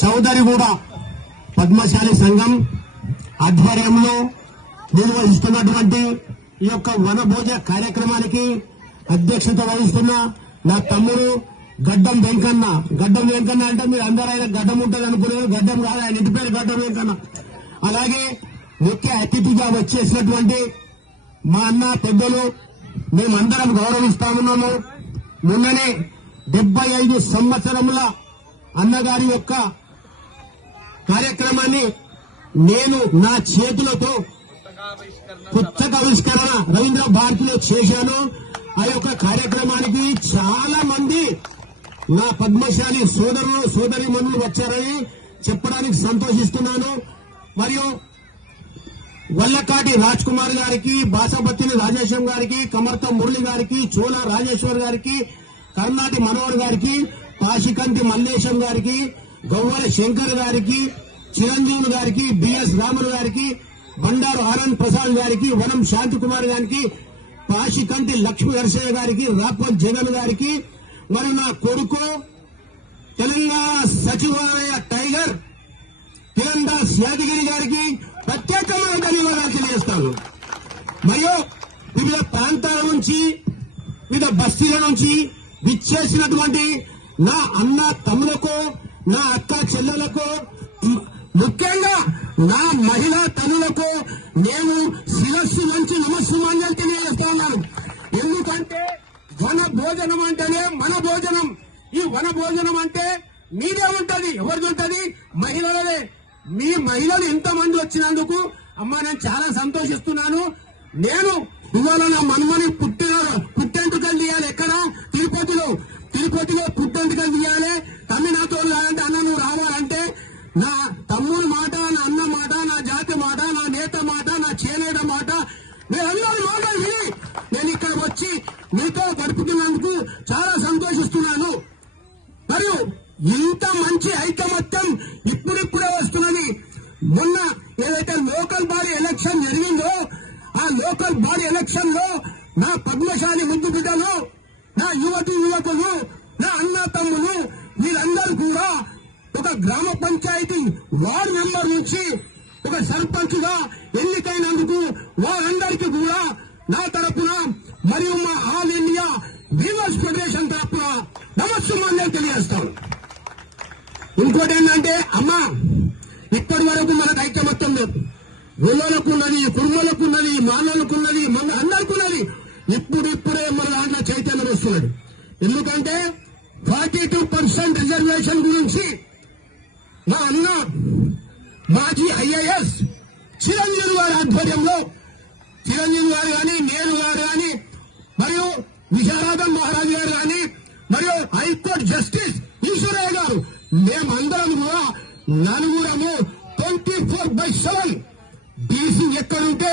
చౌదరిగూడ పద్మశాలి సంఘం ఆధ్వర్యంలో నిర్వహిస్తున్నటువంటి ఈ యొక్క వనభోజ కార్యక్రమానికి అధ్యక్షత వహిస్తున్న నా తమ్ముడు గడ్డం వెంకన్న. గడ్డం వెంకన్న అంటే మీరు అందరూ ఆయన గడ్డం ఉంటుంది అనుకున్నారు, గడ్డం కాదు, ఆయన ఇంటి పేరు గడ్డం వెంకన్న. అలాగే ముఖ్య అతిథిగా వచ్చేసినటువంటి మా అన్న పెద్దలు మేమందరం గౌరవిస్తామన్నాము. మొన్ననే 75 సంవత్సరముల అన్నగారి యొక్క కార్యక్రమాన్ని నేను నా చేతులతో పుస్తకావిష్కరణ రవీంద్ర భారతిలో చేశాను. ఆ యొక్క కార్యక్రమానికి చాలా మంది నా పద్మశాలి సోదరులు సోదరీమణులు వచ్చారని చెప్పడానికి సంతోషిస్తున్నాను. మరియు వల్లకాటి రాజ్ కుమార్ గారికి, బాసపత్తిని రాజేశ్వరం గారికి, కమర్త మురళి గారికి, చోళ రాజేశ్వర్ గారికి, కర్ణాటి మనోహర్ గారికి, పాశికంటి మల్లేశం గారికి, గౌవర శంకర్ గారికి, చిరంజీవి గారికి, బిఎస్ రాములు గారికి, బండారు ఆనంద్ ప్రసాద్ గారికి, వనం శాంతి కుమార్ గారికి, పాశికంటి లక్ష్మీ నరసయ్య గారికి, రాపల్ జగన్ గారికి, మరి నా కొడుకు తెలంగాణ సచివాలయ టైగర్ కిరణ్ యాదగిరి గారికి ప్రత్యేకమైన ధన్యవాదాలు తెలియజేస్తాను. మరియు వివిధ ప్రాంతాల నుంచి, వివిధ బస్తీల నుంచి విచ్చేసినటువంటి నా అన్న తమ్ములకు, నా అక్క చెల్లెలకు, ముఖ్యంగా నా మహిళా తల్లులకు నేను శిరస్సు నుంచి నమస్సుమాన్యాలు తెలియజేస్తా ఉన్నాను. ఎందుకంటే వన భోజనం అంటేనే మన భోజనం. ఈ వన భోజనం అంటే మీదే ఉంటది, ఎవరిది ఉంటది? మహిళలదే. మీ మహిళలు ఇంతమంది వచ్చినందుకు అమ్మ నేను చాలా సంతోషిస్తున్నాను. నేను ఇవాళ నా మన్మని పుట్టెంటుకలు తీయాలి. ఎక్కడ? తిరుపతిలో పుట్టెంటుకలు తీయాలి. తమిళనాతో అంటే అన్న నువ్వు రావాలంటే నా తమ్ముడు మాట, నా అన్న మాట, నా జాతి మాట, నా నేత మాట, నా చేనేత మాట, నేనందరూ మాట విని నేను ఇక్కడ వచ్చి మీతో గడుపుతున్నందుకు చాలా సంతోషిస్తున్నాను. మరియు ఇంత మంచి ఐకమత్యం ఇప్పుడిప్పుడే వస్తున్నది. మొన్న ఏదైతే లోకల్ బాడీ ఎలక్షన్ జరిగిందో ఆ లోకల్ బాడీ ఎలక్షన్ లో నా పద్మశాలి ముద్దు బిడ్డలు, నా యువకులు, నా అన్న తమ్ములు వీరందరూ కూడా ఒక గ్రామ పంచాయతీ వార్డు మెంబర్ నుంచి ఒక సర్పంచ్ గా ఎన్నికైనందుకు వారందరికీ కూడా నా తరపున మరియు మా ఆల్ ఇండియా వీవర్స్ ఫెడరేషన్ తరపున నమస్సుమాన్యాలు తెలియజేస్తాను. ఇంకోటి ఏంటంటే అమ్మా, ఇప్పటి వరకు మనకు ఐకమత్యం లేదు. గొల్లలకు ఉన్నది, కుర్మలకు ఉన్నది, మానవులకు ఉన్నది, మన అందరికీ ఉన్నది. ఇప్పుడిప్పుడే మన దాంట్లో చైతన్యం వస్తున్నాడు. ఎందుకంటే 42% రిజర్వేషన్ గురించి మా అన్న మాజీ ఐఏఎస్ చిరంజీవి గారి ఆధ్వర్యంలో, చిరంజీవి గారు కానీ, నేను గారు కానీ, మరియు విశారాధన్ మహారాజ్ గారు కానీ, మరియు హైకోర్టు జస్టిస్ ఈశ్వరయ్య గారు, మేమందరం కూడా నలుగురము 24/7 బీసీ ఎక్కడుంటే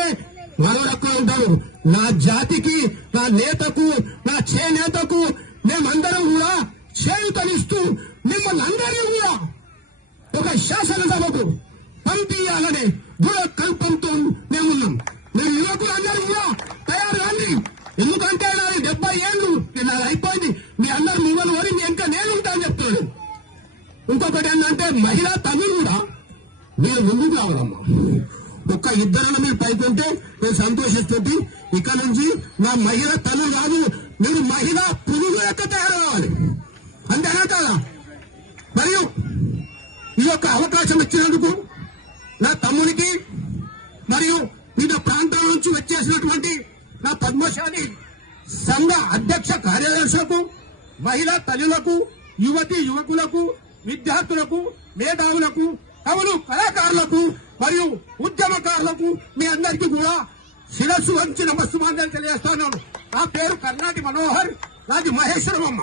మనం ఎక్కడ ఉంటారు. నా జాతికి, నా నేతకు, నా చేనేతకు మేమందరం కూడా చేయుతనిస్తూ మిమ్మల్ని అందరినీ కూడా ఒక శాసనసభకు పంపించాలనే దృఢ కల్పంతో మేమున్నాం. మేము యువకులు అందరూ కూడా తయారు కాండి. ఎందుకంటే నాది 70 ఏళ్ళు నాది అయిపోయింది. మీ అందరూ మిమ్మల్ని వరి మీ ఇంకా నేనుంటా అని చెప్తున్నాడు. ఇంకొకటి ఏంటంటే మహిళా తల్లులు కూడా మీరు ముందుకు రావాలమ్మా. ఒక్క ఇద్దరు మీరు పైకుంటే నేను సంతోషిస్తుంది. ఇక్కడ నుంచి నా మహిళా తల్లులు కాదు, మీరు మహిళా పురుగు యొక్క తయారు కావాలి. అంతేనా కాదా? మరియు ఈ యొక్క అవకాశం ఇచ్చినందుకు నా తమ్మునికి మరియు వివిధ ప్రాంతాల నుంచి వచ్చేసినటువంటి నా పద్మశాలి సంఘ అధ్యక్ష కార్యదర్శులకు, మహిళా తల్లులకు, యువకులకు, విద్యార్థులకు, మేధావులకు, కవులు, కళాకారులకు మరియు ఉద్యమకారులకు మీ అందరికీ కూడా శిరస్సు వంచి నమస్సుమాన్యాలు తెలియజేస్తున్నాను. నా పేరు కర్ణాటి మనోహర్, నాది మహేశ్వరం అమ్మ.